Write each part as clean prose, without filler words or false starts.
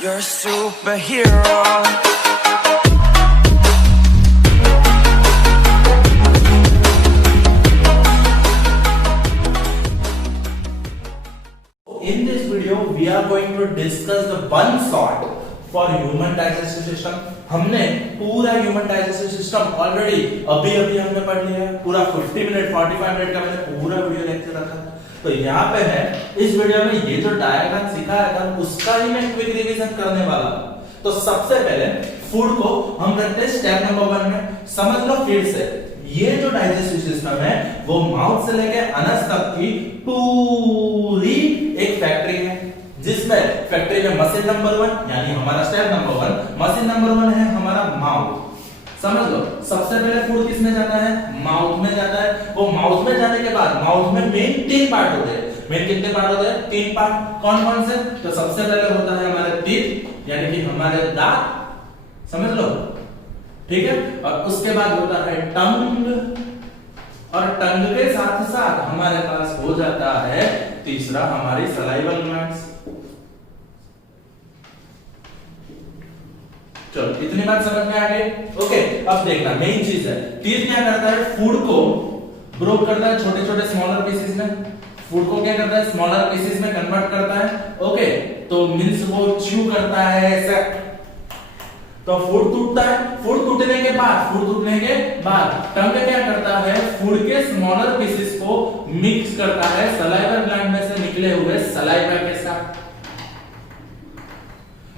You're a superhero. In this video, we are going to discuss the one shot for human digestive system. हमने पूरा human digestive system already अभी हमने पढ़ लिया है। पूरा 50 मिनट 45 मिनट का मैंने पूरा वीडियो लेक्चर रखा था। तो यहाँ पे है इस वीडियो में ये जो डायग्राम सिखाया था उसका ही मैं क्विक रिवीजन करने वाला हूँ। तो सबसे पहले फूड को हम रखते हैं स्टेप नंबर 1 में। समझ लो फिर से, ये जो डाइजेस्टिव सिस्टम है वो माउथ से लेके अनस तक की पूरी एक फैक्ट्री है, जिसमें फैक्ट्री में मशीन नंबर 1 यानी हमारा स्टेप नंबर 1, मशीन नंबर 1 है हमारा माउथ। समझ लो, सबसे पहले फूड किसमें जाता है? माउथ में जाता है। वो माउथ में जाने के बाद माउथ में मेन 3 पार्ट होते हैं। मेन कितने पार्ट होते हैं? 3 पार्ट। कौन कौन से? तो सबसे पहले होता है हमारे टीथ यानी कि हमारे दांत, समझ लो, ठीक है। और उसके बाद होता है टंग, और टंग के साथ साथ हमारे पास हो जाता है तीसरा हमारी सलाइवल ग्लैंड्स। चलो इतनी बात समझ में आ गई। ओके, अब देखना मेन चीज है, टीथ क्या करता है? फूड को ब्रोक करता है छोटे छोटे स्मॉलर पीसेस में। फूड को क्या करता है? स्मॉलर पीसेस में कन्वर्ट करता है। ओके, तो मींस वो च्यू करता है ऐसा। तो फूड टूटता है। फूड टूटने के बाद टंग क्या करता है? फूड के स्मॉलर पीसेस को मिक्स करता है सलाइवा ग्लैंड में से निकले हुए सलाइवा के साथ।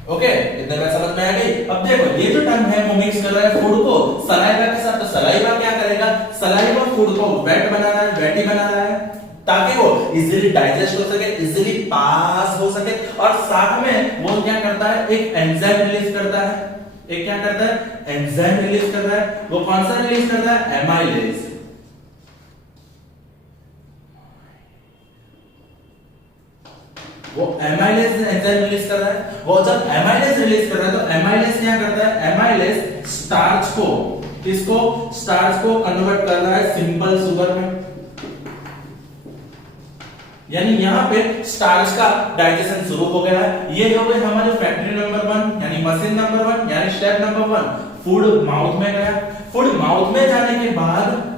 ओके, इतने में समझ में आ गई। अब देखो, ये जो टंग है वो मिक्स कर रहा है फूड को सलाइवा के साथ। तो सलाइवा क्या करेगा? सलाइवा फूड को वेट बना रहा है, वेटी बना रहा है, ताकि वो इजीली डाइजेस्ट हो सके, इजीली पास हो सके। और साथ में वो क्या करता है? एक एंजाइम रिलीज करता है। एक क्या करता है? एंजाइम रिलीज कर रहा है। वो कौन सा रिलीज करता है? एमाइलेज। वो एमाइलेज एंजाइम रिलीज कर रहा है। वो जब एमाइलेज रिलीज कर रहा है तो एमाइलेज क्या करता है? एमाइलेज स्टार्च को, इसको स्टार्च को कन्वर्ट कर रहा है सिंपल शुगर में। यानी यहाँ पे स्टार्च का डाइजेशन शुरू हो गया है। ये हो गई हमारी फैक्ट्री नंबर 1 यानी मशीन नंबर 1 यानी स्टेप नंबर 1। फूड माउथ में गया। फूड माउथ में जाने के बाद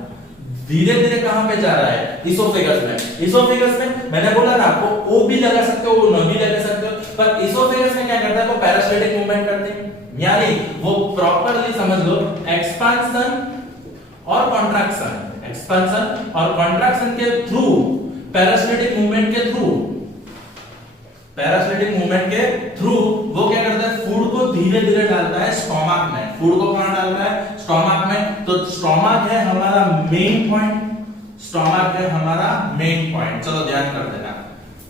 धीरे धीरे कहां पे जा रहा है? इसोफेगस में। इसोफेगस में मैंने बोला था आपको, ओ भी लगा सकते हो, न भी लगा सकते हो, पर इसोफेगस में क्या करता है? वो पैरासिटिक मूवमेंट करते हैं। यानी वो प्रॉपर्ली समझ लो, एक्सपांशन और कॉन्ट्रैक्शन, एक्सपांशन और कॉन्ट्रैक्शन के थ्रू, पैरासिटिक मूवमेंट के थ्रू, पैरासिटिक मूवमेंट के थ्रू वो क्या करता है? फूड को धीरे धीरे डालता है स्टोमक में। फूड को कहां डालता है? स्टोमक में। तो स्टोमक है हमारा मेन पॉइंट। स्टोमक है हमारा मेन पॉइंट। चलो ध्यान कर देना,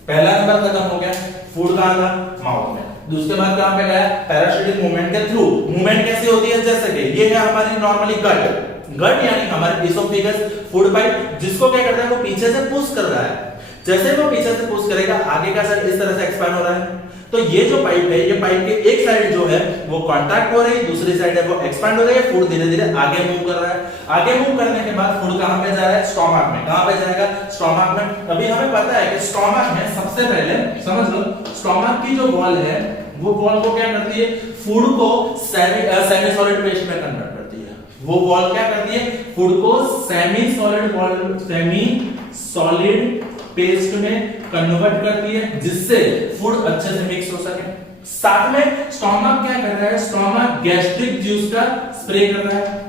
पहला नंबर खत्म हो गया। फूड कहां था? माउथ में। दूसरे बार कहां पे गया? पैरासिटिक मूवमेंट के थ्रू। मूवमेंट कैसे होती है? जैसे कि ये है हमारी नॉर्मली गट यानी हमारे इसोफेगस फूड पाइप, जिसको क्या करता है? वो पीछे से पुश कर रहा है। जैसे वो पीछे से पुश करेगा, आगे का साइड इस तरह से एक्सपैंड हो रहा है। तो ये जो पाइप है, ये पाइप के एक साइड जो है वो कॉन्टैक्ट हो रही है, दूसरी साइड है वो एक्सपैंड हो रही है। फूड धीरे धीरे आगे मूव कर रहा है। आगे मूव करने के बाद फूड कहां पे जा रहा है? स्टोमक में। कहां पे जाएगा? स्टोमक में। अभी हमें पता है कि स्टोमक में सबसे पहले समझ लो, स्टोमक की जो वॉल है वो वॉल को क्या करती है? फूड को सेमी सॉलिड पेस्ट में कन्वर्ट करती है। वो वॉल क्या करती है? फूड को सेमी सॉलिड पेस्ट में कन्वर्ट करती है, जिससे फूड अच्छे से मिक्स हो सके। साथ में स्टोमक क्या कर रहा है? स्टोमक गैस्ट्रिक जूस का स्प्रे कर रहा है।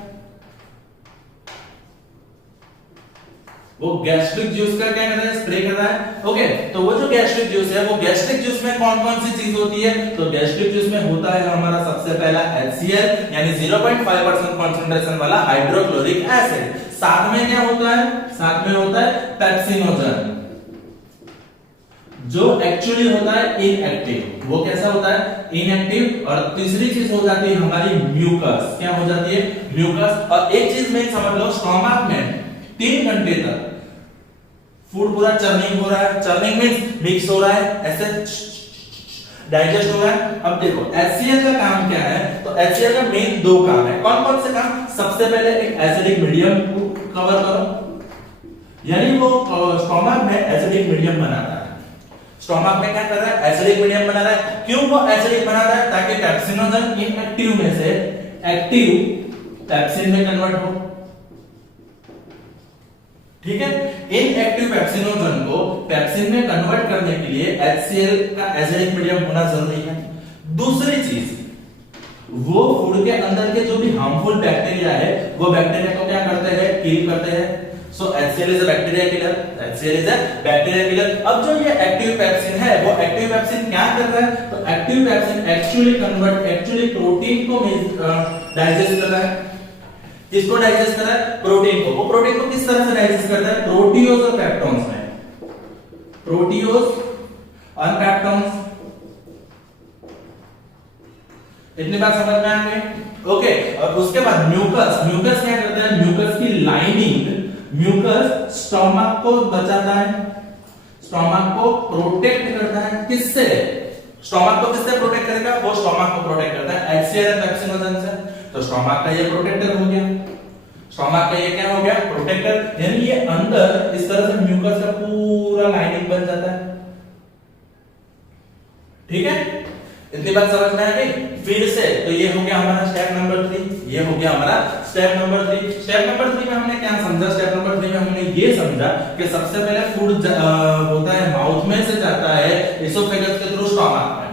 वो गैस्ट्रिक जूस का क्या कर रहा है? स्प्रे कर रहा है। ओके, तो वो जो गैस्ट्रिक जूस है, वो गैस्ट्रिक जूस में कौन कौन सी चीज होती है? तो गैस्ट्रिक जूस में होता है हमारा सबसे पहला HCl यानी 0.5% कंसंट्रेशन वाला हाइड्रोक्लोरिक एसिड। साथ में क्या होता है? साथ में होता है पेप्सिनोजन, जो एक्चुअली होता है इनएक्टिव। वो कैसा होता है? इनएक्टिव। और तीसरी चीज हो जाती है हमारी म्यूकस। क्या हो जाती है? म्यूकस। और एक चीज में समझ लो, स्टोमक में 3 घंटे तक फूड पूरा चर्निंग हो रहा है। चर्निंग मींस मिक्स हो रहा है, ऐसे डाइजेस्ट हो रहा है। अब देखो HCl का काम क्या है? तो HCl का मेन 2 काम है। कौन कौन से काम? सबसे पहले एक एसिडिक मीडियम को कवर करो, यानी वो स्टोमक में एसिडिक मीडियम बनाता है। स्टोमक में क्या कर रहा है, एसिडिक मीडियम बना रहा है। क्यों वो एसिडिक बना रहा है? ताकि पेप्सिनोजन इनएक्टिव में से एक्टिव पेप्सिन में कन्वर्ट हो। ठीक है, इनएक्टिव पेप्सिनोजन को पेप्सिन में कन्वर्ट करने के लिए HCl का एसिडिक मीडियम होना जरूरी है। दूसरी चीज, वो फूड के अंदर के जो भी हार्मफुल बैक्टीरिया है वो बैक्टीरिया को क्या करते हैं, किल करते हैं। सो HCl is a bacteria killer, HCl is a bacteria killer. अब जो ये एक्टिव पेप्सिन है, वो एक्टिव पेप्सिन क्या कर रहा है? तो एक्टिव पेप्सिन एक्चुअली प्रोटीन को डाइजेस्ट कर रहा है। किसको डाइजेस्ट कर रहा है? प्रोटीन को। वो प्रोटीन को किस तरह से डाइजेस्ट करता है? प्रोटियोज और पेप्टोन्स में, प्रोटियोज और पेप्टोन्स। इतनी बात समझ में आ गई? ओके, और उसके बाद म्यूकस क्या करता है? म्यूकस की लाइनिंग, म्यूकस स्टोमक को बचाता है, स्टोमक को प्रोटेक्ट करता है। किससे? स्टोमक को किससे प्रोटेक्ट करेगा? वो स्टोमक को प्रोटेक्ट करता है HCl और पेप्सिनोजन से। तो स्टोमक का ये प्रोटेक्टर हो गया, स्टोमक का ये क्या हो गया? प्रोटेक्टर। यानी ये अंदर इस तरह से म्यूकस का पूरा लाइनिंग बन जाता है। ठीक है, इतनी बात समझ में आ गई? फिर से तो ये हो गया हमारा स्टेप नंबर 3, ये हो गया हमारा स्टेप नंबर 3। स्टेप नंबर 3 में हमने क्या समझा? स्टेप नंबर 3 में हमने ये समझा कि सबसे पहले फूड होता है माउथ में से जाता है एसोफेगस के थ्रू स्टोमक में।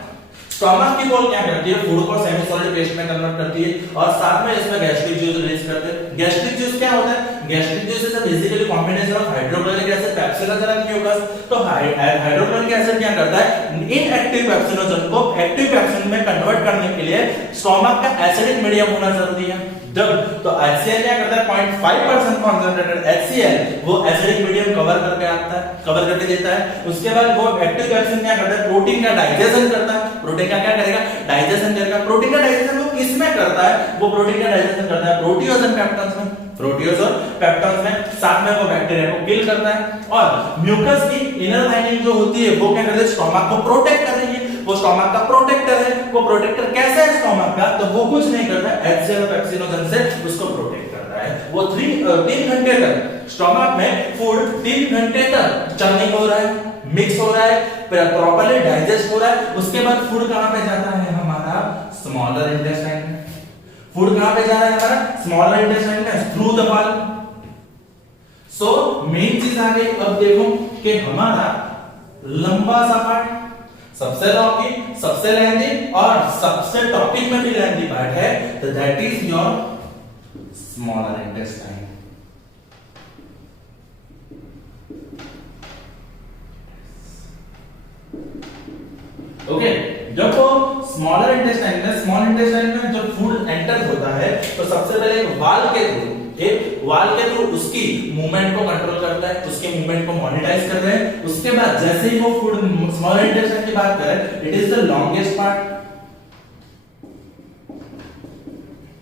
स्टोमक की वॉल क्या करती है? फूड को सेमी सॉलिड पेस्ट में कन्वर्ट करती है और साथ में इसमें गैस्ट्रिक जूस रिलीज करते हैं। गैस्ट्रिक जूस क्या होता है? Gastric juice is basically combination of hydrochloric acid, pepsinogen and mucus. तो हाइड्रोक्लोरिक एसिड क्या करता है? इनएक्टिव पेप्सिनोजन को एक्टिव पेप्सिन में कन्वर्ट करने के लिए स्टोमक का एसिडिक मीडियम होना जरूरी है। जब तो HCl क्या करता है? 0.5% कंसंट्रेटेड HCl वो एसिडिक मीडियम कवर करके आता है, कवर करके देता है। उसके बाद वो एक्टिव पेप्सिन क्या करता है? प्रोटीन का डाइजेशन करता है। प्रोटीन का क्या करेगा? डाइजेशन करेगा। प्रोटीन का डाइजेशन वो किसमें करता है? वो प्रोटीन का डाइजेशन करता है प्रोटियोज और पेप्टोन्स में, प्रोटियोज और पेप्टोन्स में। साथ में वो बैक्टीरिया को किल करता है। और म्यूकस की इनर लाइनिंग जो होती है वो क्या करती है? स्टोमक को प्रोटेक्ट कर रही है। वो स्टोमक का प्रोटेक्टर है। वो प्रोटेक्टर कैसे है स्टोमक का? तो वो कुछ नहीं करता, HCl और पेप्सिनोजन से उसको प्रोटेक्ट करता है। वो 3 घंटे तक स्टोमक में फूड 3 घंटे तक चर्निंग हो रहा है, मिक्स हो रहा है, प्रॉपर्ली डाइजेस्ट हो रहा है। उसके बाद फूड कहां पे जाता है? हमारा स्मॉलर इंटेस्टाइन में। फूड कहां पे जा रहा है? हमारा स्मॉलर इंटेस्टाइन में, थ्रू द वाल। सो मेन चीज आ गई। अब देखो कि हमारा लंबा सा पार्ट, सबसे लॉन्गी, सबसे लेंथी और सबसे टॉपिक में भी लेंथी पार्ट है, तो that is your smaller intestine. Okay, जब वो स्मॉलर इंटेस्टाइन में जब फूड एंटर होता है तो सबसे पहले एक वाल के थ्रू उसकी मूवमेंट को कंट्रोल करता है, उसके मूवमेंट को मॉनिटाइज कर रहे हैं। उसके बाद जैसे ही वो फूड स्मॉलर इंटेस्टाइन की बात करें, it is the longest part,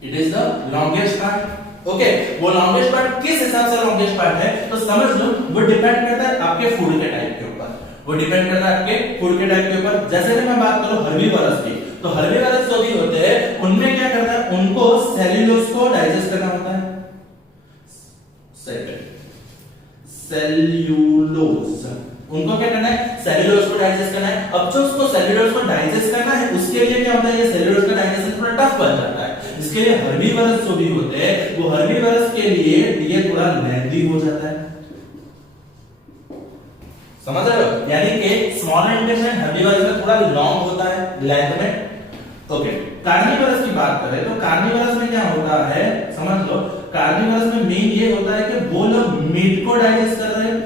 it is the longest part. Okay, वो लॉन्गेस्ट पार्ट किस हिसाब से लॉन्गेस्ट पार्ट है? तो समझ लो वो डिपेंड करता है आपके फूड के टाइप के ऊपर, वो डिपेंड करता है आपके फूड के टाइप के ऊपर। जैसे कि मैं बात करूं हर्बीवोरस की, तो हर्बीवोरस जो भी होते हैं उनमें क्या करता है? उनको सेल्यूलोज को डाइजेस्ट करना होता है। सेल्यूलोज, उनको क्या करना है? सेल्यूलोज को डाइजेस्ट करना है। अब जो उसको सेल्यूलोज को डाइजेस्ट करना है उसके लिए क्या होता है? ये सेल्यूलोज का डाइजेशन थोड़ा टफ बन जाता है। इसके लिए हर्बीवोरस जो भी होते हैं वो हर्बीवोरस के लिए ये थोड़ा लेंथी हो जाता है। समझ रहे हो? यानी कि स्मॉलर इंटेस्टाइन हर्बीवोरस में थोड़ा लॉन्ग होता है लेंथ में। ओके, कार्निवोरस की बात करें तो कार्निवोरस में क्या होता है? समझ लो, कार्निवोरस में मेन ये होता है कि वो लोग मीट को डाइजेस्ट कर रहे हैं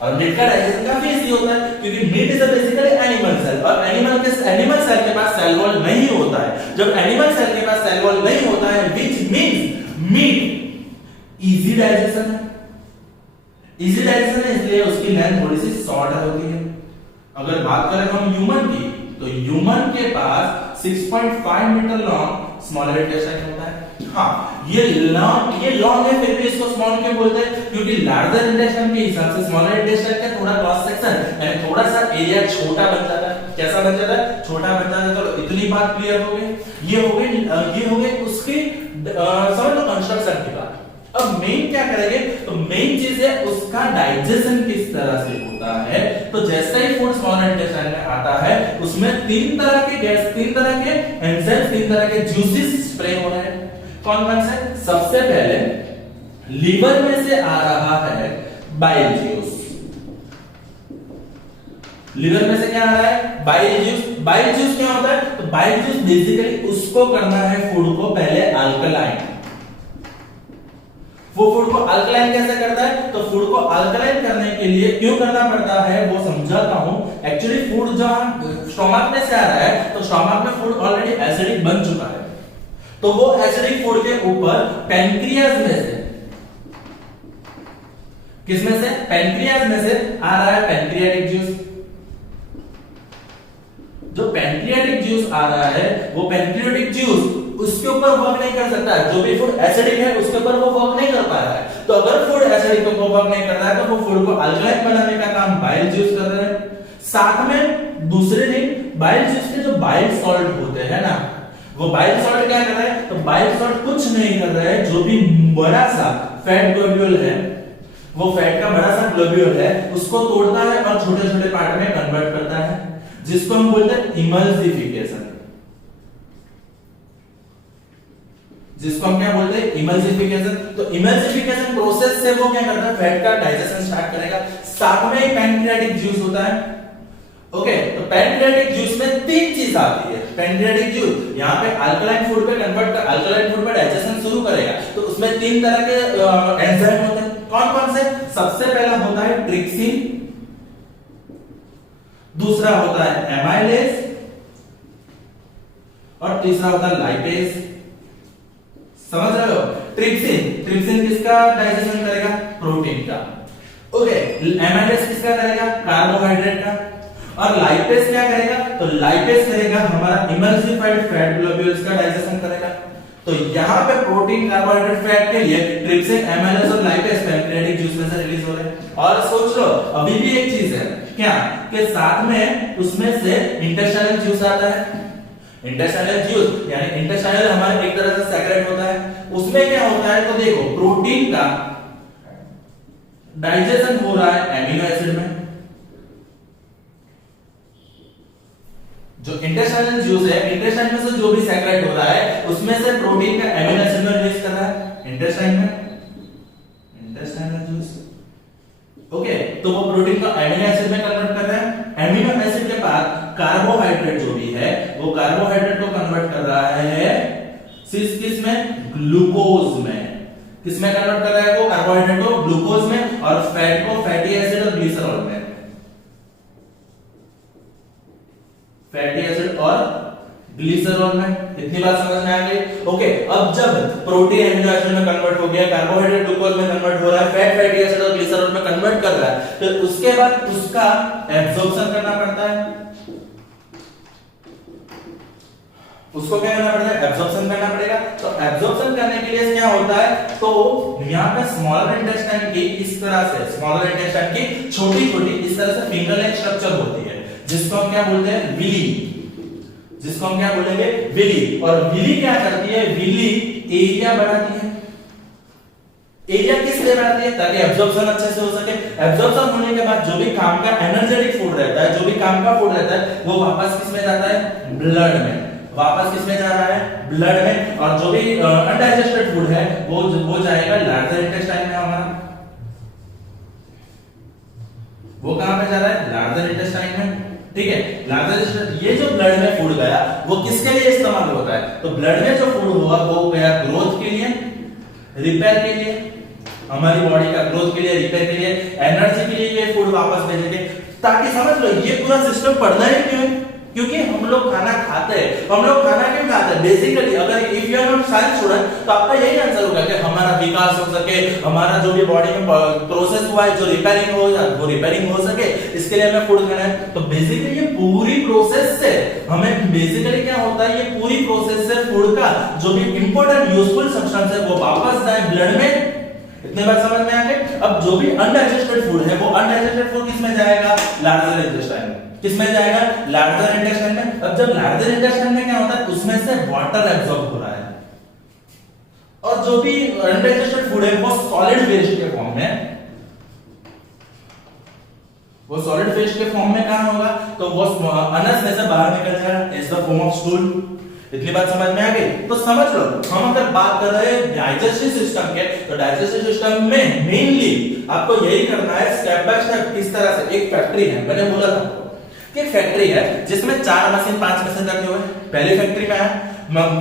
और मीट का डाइजेशन काफी इजी होता है क्योंकि meat is basically animal cell और एनिमल सेल के पास सेल वॉल नहीं होता है। जब एनिमल सेल के पास सेल वॉल नहीं होता है, which means meat easy digestion है। इजी डाइजेशन है इसलिए उसकी लेंथ थोड़ी सी शॉर्ट होती है। अगर बात करें हम ह्यूमन की, तो ह्यूमन के पास 6.5 मीटर लॉन्ग स्मॉलर इंटेस्टाइन होता है। हाँ, ये लॉन्ग है फिर भी इसको स्मॉल क्यों बोलते हैं? क्योंकि लार्जर इंटेस्टाइन के हिसाब से स्मॉलर इंटेस्टाइन का थोड़ा क्रॉस सेक्शन यानी थोड़ा सा एरिया छोटा बन जाता है। कैसा बन जाता है? छोटा बन जाता है। तो इतनी बात क्लियर हो गई। ये हो गई उसकी समझ लो कंस्ट्रक्शन की बात। अब मेन क्या करेंगे? तो मेन चीज है उसका डाइजेशन किस तरह से होता है तो जैसे ही फूड स्मॉल इंटेस्टाइन में आता है उसमें तीन तरह के गैस, तीन तरह के एंजाइम, तीन तरह के जूसेस स्प्रे हो रहे हैं। कौन कौन से? सबसे पहले लीवर में से आ रहा है बाइल जूस। लीवर में से क्या आ रहा है? Bile juice. बाइल जूस क्या होता है? तो बाइल जूस बेसिकली उसको करना है फूड को पहले अल्कलाइन। वो फूड को अल्कलाइन कैसे करता है? तो फूड को अल्कलाइन करने के लिए क्यों करना पड़ता है वो समझाता हूं। एक्चुअली फूड जहां स्टोमक में से आ रहा है तो स्टोमक में फूड ऑलरेडी एसिडिक बन चुका है, तो वो एसिडिक फूड के ऊपर पैंक्रियाज में से, किसमें से? पैंक्रियाज में से आ रहा है पैंक्रियाटिक जूस। जो पैंक्रियाटिक जूस आ रहा है वो पैंक्रियाटिक जूस उसके ऊपर वर्क नहीं कर सकता है। जो भी फूड एसिडिक है उसके ऊपर वो वर्क नहीं कर पा रहा है। तो अगर फूड एसिडिक को वर्क नहीं कर रहा है तो वो फूड को अल्कलाइन बनाने का काम बाइल जूस कर रहा है। साथ में दूसरे दिन बाइल जूस के जो बाइल सॉल्ट होते हैं ना, वो बाइल सॉल्ट क्या कर रहा है? तो बाइल सॉल्ट कुछ नहीं कर रहा है, जो भी बड़ा सा फैट ग्लोब्यूल है, वो फैट का बड़ा सा ग्लोब्यूल है उसको तोड़ता है और छोटे छोटे पार्ट में कन्वर्ट करता है, जिसको हम बोलते हैं इमल्सिफिकेशन। जिसको हम क्या बोलते हैं? इमल्सिफिकेशन। तो इमल्सिफिकेशन प्रोसेस से वो क्या करता है? फैट का डाइजेशन स्टार्ट करेगा। साथ में पैंक्रियाटिक जूस होता है। ओके, तो पैंक्रियाटिक जूस में तीन चीज आती है। पैंक्रियाटिक जूस यहाँ पे अल्कलाइन फूड पे कन्वर्ट कर, अल्कलाइन फूड पे डाइजेशन शुरू करेगा। तो उसमें तीन तरह के एंजाइम होते हैं। कौन कौन से? सबसे पहला होता है ट्रिक्सिन, दूसरा होता है एमाइलेज और तीसरा होता है लाइपेज। समझ रहे हो? ट्रिप्सिन किसका डाइजेशन करेगा? प्रोटीन का। ओके, एमाइलेज किसका करेगा? कार्बोहाइड्रेट का। और लाइपेज क्या करेगा? तो लाइपेज करेगा हमारा इमल्सिफाइड फैट ग्लोब्यूल्स का डाइजेशन करेगा। तो यहाँ पे प्रोटीन, कार्बोहाइड्रेट, फैट के लिए ट्रिप्सिन, एमाइलेज और लाइपेज पैंक्रियाटिक जूस में से रिलीज हो रहे हैं। और सोच लो अभी भी एक चीज है क्या कि साथ में उसमें से इंटेस्टाइनल जूस आता है। इंटेस्टाइनल जूस यानी इंटेस्टाइनल हमारे एक तरह से सेक्रेट होता है। उसमें क्या होता है? तो देखो प्रोटीन का डाइजेशन हो रहा है एमिनो एसिड में। जो इंटेस्टाइनल जूस है, इंटेस्टाइन में से जो भी सेक्रेट हो रहा है उसमें से प्रोटीन का एमिनो एसिड में रिलीज कर रहा है इंटेस्टाइन में, इंटेस्टाइनल जूस। ओके, तो वो प्रोटीन को एमिनो एसिड में कन्वर्ट कर रहा है। एमिनो एसिड के बाद कार्बोहाइड्रेट जो भी है वो कार्बोहाइड्रेट को कन्वर्ट कर रहा है किस में? ग्लूकोज में। किस में कन्वर्ट कर रहा है वो? कार्बोहाइड्रेट को ग्लूकोज में और फैट को फैटी एसिड और ग्लिसरॉल में। फैटी एसिड और ग्लिसरॉल में। इतनी बात समझ में आ गई? ओके, अब जब प्रोटीन एमिनो एसिड में कन्वर्ट हो गया, कार्बोहाइड्रेट ग्लूकोज में कन्वर्ट हो रहा है, फैट फैटी एसिड और ग्लिसरॉल में कन्वर्ट कर रहा है, तो उसके बाद उसका एब्जॉर्प्शन करना पड़ता है। उसको क्या करना पड़ता है? एब्जॉर्प्शन करना पड़ेगा। तो एब्जॉर्प्शन करने के लिए क्या होता है? तो यहाँ पे स्मॉलर इंटेस्टाइन की इस तरह से, स्मॉलर इंटेस्टाइन की छोटी छोटी इस तरह से फिंगर लाइक स्ट्रक्चर होती है, जिसको हम क्या बोलते हैं? विली। जिसको हम क्या बोलेंगे? विली। और विली क्या करती है? विली एरिया बढ़ाती है। एरिया किस लिए बढ़ाती है? ताकि एब्जॉर्प्शन अच्छे से हो सके। एब्जॉर्प्शन होने के बाद जो भी काम का एनर्जेटिक फूड रहता है, जो भी काम का फूड रहता है, वो वापस किस में जाता है? ब्लड में। वापस किस में जा रहा है? ब्लड में। और जो भी अनडाइजेस्टेड फूड है वो जाएगा लार्जर इंटेस्टाइन में हमारा। वो कहां पे जा रहा है? लार्जर इंटेस्टाइन में। ठीक है, लार्जर, ये जो ब्लड में फूड गया वो किसके लिए इस्तेमाल होता है? तो ब्लड में जो फूड हुआ वो गया ग्रोथ के लिए, रिपेयर के लिए, हमारी बॉडी का ग्रोथ के लिए, रिपेयर के लिए, एनर्जी के लिए ये फूड वापस भेजेंगे। ताकि समझ लो ये पूरा सिस्टम पढ़ना ही क्यों है? क्योंकि हम लोग खाना खाते हैं। हम लोग खाना क्यों खाते हैं? बेसिकली अगर if you are not science student तो आपका यही आंसर होगा कि हमारा विकास हो सके, हमारा जो भी बॉडी में प्रोसेस हुआ है, जो रिपेयरिंग हो या वो रिपेयरिंग हो सके, इसके लिए हमें फूड खाना है। तो बेसिकली ये पूरी प्रोसेस से हमें बेसिकली क्या होता है? ये पूरी प्रोसेस से फूड का जो भी इंपॉर्टेंट यूजफुल सब्सटेंस है वो वापस जाए ब्लड में। इतनी बात समझ में आ गई? अब जो भी अनडाइजेस्टेड फूड है वो अनडाइजेस्टेड फूड किस में जाएगा? लार्जर इंटेस्टाइन में। किस में जाएगा? लार्जर इंटेस्टाइन में। अब जब लार्जर इंटेस्टाइन में क्या होता है? उसमें से वाटर एब्सॉर्ब हो रहा है और जो भी अनडाइजेस्टेड फूड है वो सॉलिड वेस्ट के फॉर्म में वो सॉलिड फेज के फॉर्म में कहां होगा, तो वो अनस में से बाहर निकल जाएगा is the form of stool. इतनी बात समझ में आ गई? तो समझ लो, हम अगर बात कर रहे हैं डाइजेस्टिव सिस्टम के, तो डाइजेस्टिव सिस्टम में मेनली आपको यही करना है स्टेप बाय स्टेप। किस तरह से, एक फैक्ट्री है, मैंने बोला था कि फैक्ट्री है जिसमें 4 मशीन 5 मशीन रखे हुए हैं। पहली फैक्ट्री में है,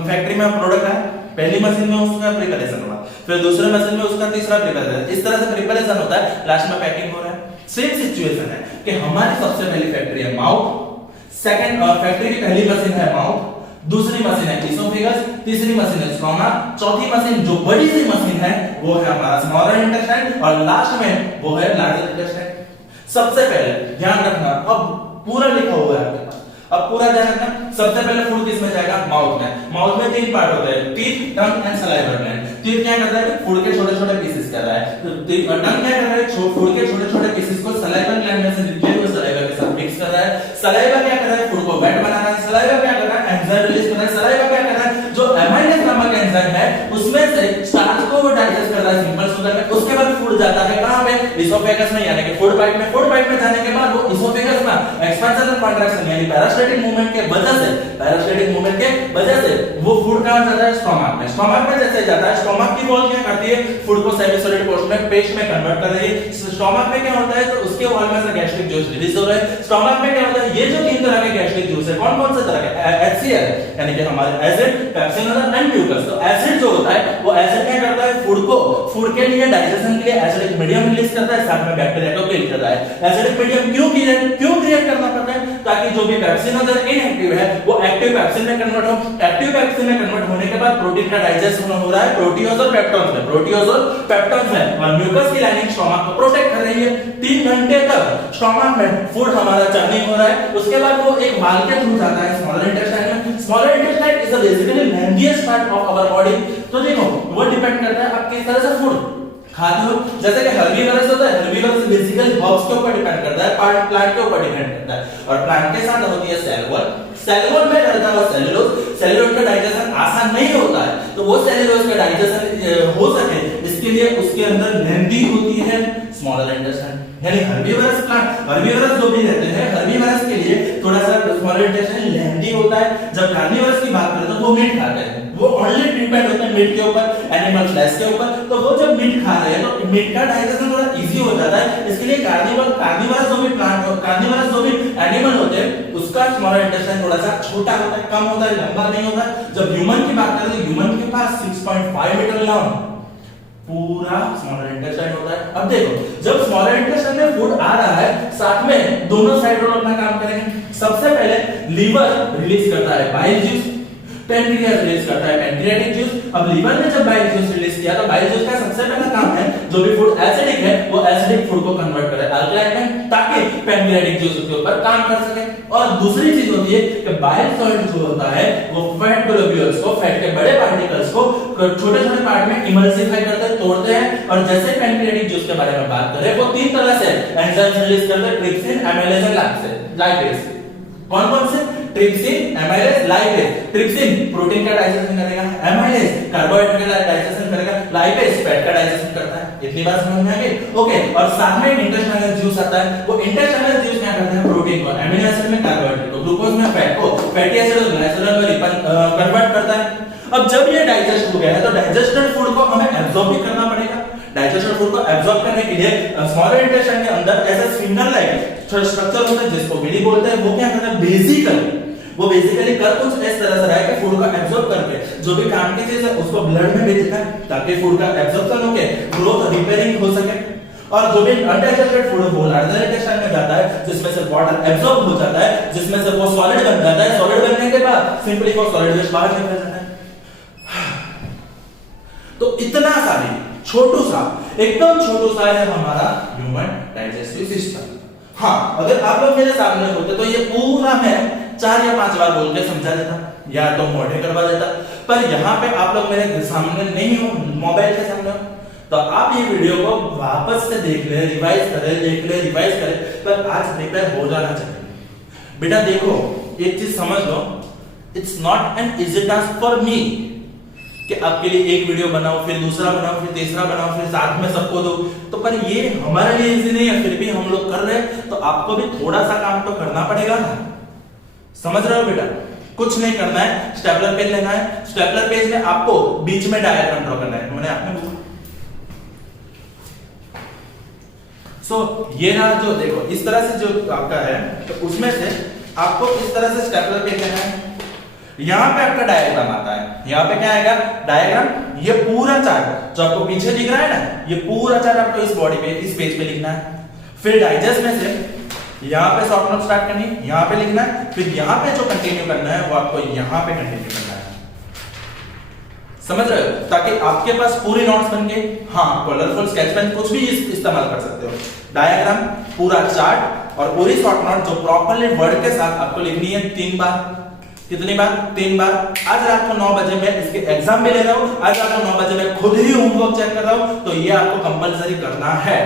फैक्ट्री में प्रोडक्ट है, पहली मशीन में उसका प्रिपरेशन हुआ, फिर दूसरे मशीन में उसका तीसरा प्रिपरेशन, इस तरह से प्रिपरेशन होता है, लास्ट में पैकिंग हो रहा है। सेम सिचुएशन है कि हमारी सबसे पहली फैक्ट्री है माउथ, सेकंड फैक्ट्री की पहली मशीन है माउथ, दूसरी मशीन है इसोफेगस, तीसरी मशीन है स्टोमक, चौथी मशीन जो बड़ी सी मशीन है वो है हमारा स्मॉलर इंटेस्टाइन, और लास्ट में वो है लार्जर इंटेस्टाइन। सबसे पहले ध्यान रखना, अब पूरा लिखा हुआ है आपके पास, अब पूरा ध्यान रखना। सबसे पहले फूड किस में जाएगा, माउथ में। माउथ में 3 पार्ट होते हैं, teeth, tongue and saliva gland. Teeth क्या करता है, फूड के छोटे-छोटे पीसेस कर रहा है, टंग क्या कर रहा है, फूड के छोटे-छोटे पीसेस को सलाइवा ग्लैंड में से निकले हुए सलाइवा के साथ मिक्स कर रहा है। सलाइवा क्या कर रहा है, फूड को वेट बना रहा है। सलाइवा क्या कर रहा है, एंजाइम रिलीज कर रहा है। सलाइवा क्या कर रहा है, जो एमाइलेज नामक एंजाइम है उसमें से स्टार्च को वो डाइजेस्ट कर रहा है सिंपल शुगर में। उसके बाद फूड जाता है कहां पे, इसोफेगस में, यानी कि फूड पाइप में। फूड पाइप में जाने के बाद वो इसोफेगस में एक्सपेंशन और कॉन्ट्रैक्शन यानी पैरासिटिक मूवमेंट के वजह से वो फूड कहां जाता है, स्टोमक में। स्टोमक में जैसे जाता है, स्टोमक की वॉल क्या करती है, फूड को सेमी सॉलिड पोर्शन में, पेस्ट में कन्वर्ट कर रही है। स्टोमक में क्या होता है, तो उसके वॉल में से गैस्ट्रिक जूस रिलीज हो रहा है। स्टोमक में क्या होता है, ये जो 3 तरह के गैस्ट्रिक जूस है, कौन-कौन से तरह के, HCl यानी कि हमारे एसिड, पेप्सिन एंड म्यूकस। तो एसिड जो होता है वो एसिड क्या करता है, फूड के लिए डाइजेशन के लिए एसिडिक मीडियम रिलीज करता है, साथ में बैक्टीरिया को किल करता है। एसिडिक मीडियम क्यों क्रिएट करना पड़ता है, ताकि जो भी पेप्सिन अगर इनएक्टिव है वो एक्टिव पेप्सिन में कन्वर्ट हो। एक्टिव पेप्सिन में कन्वर्ट होने के बाद प्रोटीन का डाइजेशन हो रहा है प्रोटीओज और पेप्टोन्स में, और म्यूकस की लाइनिंग स्टोमक को प्रोटेक्ट कर रही है। 3 घंटे तक स्टोमक में फूड हमारा चर्निंग हो रहा है। उसके बाद वो एक वाल्व के थ्रू जाता है स्मॉलर इंटेस्टाइन में। Smaller intestine is the basically lengthiest part of our body. तो देखो वो डिपेंड करता है आप किस तरह से फूड खाते हो। जैसे कि हर्बीवरस होता है, हर्बीवरस बेसिकली हर्ब्स के ऊपर डिपेंड करता है, प्लांट के ऊपर डिपेंड करता है, और प्लांट के साथ होती है सेल वॉल। सेल वॉल में रहता है सेलुलोज का डाइजेशन आसान नहीं होता है, तो वो सेलुलोज का डाइजेशन हो सके इसके लिए उसके अंदर लेंथी होती है स्मॉलर इंटेस्टाइन। यानी हर्बीवरस जो भी रहते हैं, हर्बीवरस के लिए थोड़ा सा स्मॉलर इंटेस्टाइन लेंथी होता है। जब कार्निवरस की बात करें तो वो मीट खाते हैं, वो ओनली डिपेंड होते हैं मीट के ऊपर, एनिमल फ्लैश के ऊपर। तो वो जब मीट खा रहे हैं तो मीट का डाइजेशन थोड़ा इजी हो जाता है। इसके लिए कार्निवरस जो भी एनिमल होते हैं उसका स्मॉलर इंटेस्टाइन थोड़ा सा छोटा होता है, कम होता है, लंबा नहीं होता। जब ह्यूमन की बात करें तो ह्यूमन के पास 6.5 मीटर लंबा पूरा स्मॉलर इंटेस्टाइन होता है। अब देखो जब स्मॉलर इंटेस्टाइन में फूड आ रहा है, साथ में दोनों साइड अपना काम करेंगे। सबसे पहले लीवर रिलीज करता है बाइल जूस, पैंक्रियास रिलीज करता है पैंक्रियाटिक जूस। अब लीवर ने जब बाइल जूस रिलीज किया तो बाइल जूस का सबसे पहला काम है जो भी फूड एसिडिक है वो एसिडिक फूड को कन्वर्ट करे अल्कलाइन में, ताकि पैंक्रियाटिक जूस उसके ऊपर काम कर सके। और दूसरी चीज होती है कि बाइल सॉल्ट जो होता है वो फैट ग्लोब्यूल्स को, फैट के बड़े पार्टिकल्स को छोटे-छोटे पार्ट में इमल्सिफाई करते हैं, तोड़ते हैं। और जैसे पैंक्रियाटिक जूस के बारे में बात करें वो 3 तरह से एंजाइम्स रिलीज करते हैं, ट्रिप्सिन, एमाइलेज एंड लाइपेज। कौन-कौन से? Trypsin, amylase, lipase. Trypsin protein का डाइजेशन करेगा, एमाइलेज कार्बोहाइड्रेट का डाइजेशन करेगा, लाइपेज फैट का डाइजेशन करता है। इतनी बात समझ में आ गई? ओके। और साथ में इंटेस्टाइनल जूस आता है, वो इंटेस्टाइनल जूस क्या करता है, प्रोटीन को अमीनो एसिड में कार्बोहाइड्रेट को, ग्लूकोज में फैट को, फैटी एसिड और ग्लाइसोल में कन्वर्ट करता है। अब जब ये डाइजेस्ट हो गया है तो डाइजेस्टेड फूड को हमें एब्जॉर्ब भी करना पड़ेगा। डाइजेस्टेड फूड को एब्जॉर्ब करने के लिए स्मॉलर इंटेस्टाइन के अंदर ऐसा स्फिंक्टर लाइक स्ट्रक्चर होता है जिसको गिली बोलते हैं। वो क्या करता है, बेसिकली कर कुछ इस तरह से रहा है कि फूड को एब्जॉर्ब करके जो भी काम की चीज है उसको ब्लड में भेजता है, ताकि फूड का एब्जॉर्प्शन हो के ग्रोथ रिपेयरिंग हो सके। और जो भी अनडाइजेस्टेड फूड है वो लार्जर इंटेस्टाइन में जाता है, जिसमें से वाटर एब्जॉर्ब हो जाता है, जिसमें से वो सॉलिड बन जाता है। सॉलिड बनने के बाद सिंपली वो सॉलिड वेस्ट बाहर निकल जाता है। तो इतना सारी एकदम छोटू सा है हमारा ह्यूमन डाइजेस्टिव सिस्टम। हाँ, अगर आप लोग मेरे सामने होते तो ये पूरा मैं 4 या 5 बार बोल के समझा देता या तो मोटे करवा देता, पर यहाँ पे आप लोग मेरे सामने नहीं हो, मोबाइल के सामने हो, तो आप ये वीडियो को वापस से देख ले, रिवाइज करें, पर आज प्रिपेयर हो जाना चाहिए। बेटा देखो एक चीज समझ लो, it's not an easy task for me कि आपके लिए एक वीडियो बनाओ, फिर दूसरा बनाओ, फिर तीसरा बनाओ, फिर साथ में सबको दो। तो पर ये हमारे लिए इजी नहीं है, फिर भी हम लोग कर रहे हैं, तो आपको भी थोड़ा सा काम तो करना पड़ेगा ना। समझ रहे हो बेटा? कुछ नहीं करना है, स्टेपलर पेज लेना है, स्टेपलर पेज में आपको बीच में डायग्राम ड्रॉ करना है। मैंने आपने बोला ये रहा, जो देखो इस तरह से जो आपका है, तो उसमें से आपको इस तरह से स्टेपलर पेज लेना है। यहां पे आपका डायग्राम आता है, यहां पे क्या आएगा? डायग्राम। ये पूरा चार्ट जो आपको पीछे दिख रहा है ना, ये पूरा चार्ट आपको इस बॉडी पे, इस पेज पे लिखना है। फिर डाइजेस्ट में से यहां पे शॉर्ट नोट स्टार्ट करनी है, यहां पे लिखना है, फिर यहां पे जो कंटिन्यू करना है वो आपको यहां पे कंटिन्यू करना है। समझ रहे हो? ताकि आपके पास पूरी नोट्स बन गए। हाँ, कलरफुल स्केच पेन कुछ भी इस्तेमाल कर सकते हो। डायग्राम, पूरा चार्ट और पूरी शॉर्ट नोट जो प्रॉपर्ली वर्ड के साथ आपको लिखनी है 3 बार। कितनी बार? 3 बार। आज रात को 9 बजे मैं इसके एग्जाम भी ले रहा हूं, आज रात को 9 बजे मैं खुद ही होमवर्क चेक कर रहा हूं, तो ये आपको कंपलसरी करना है।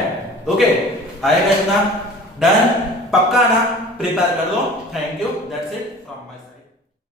ओके, आएगा इतना? डन? पक्का ना? प्रिपेयर कर दो। Thank you, that's it from my side.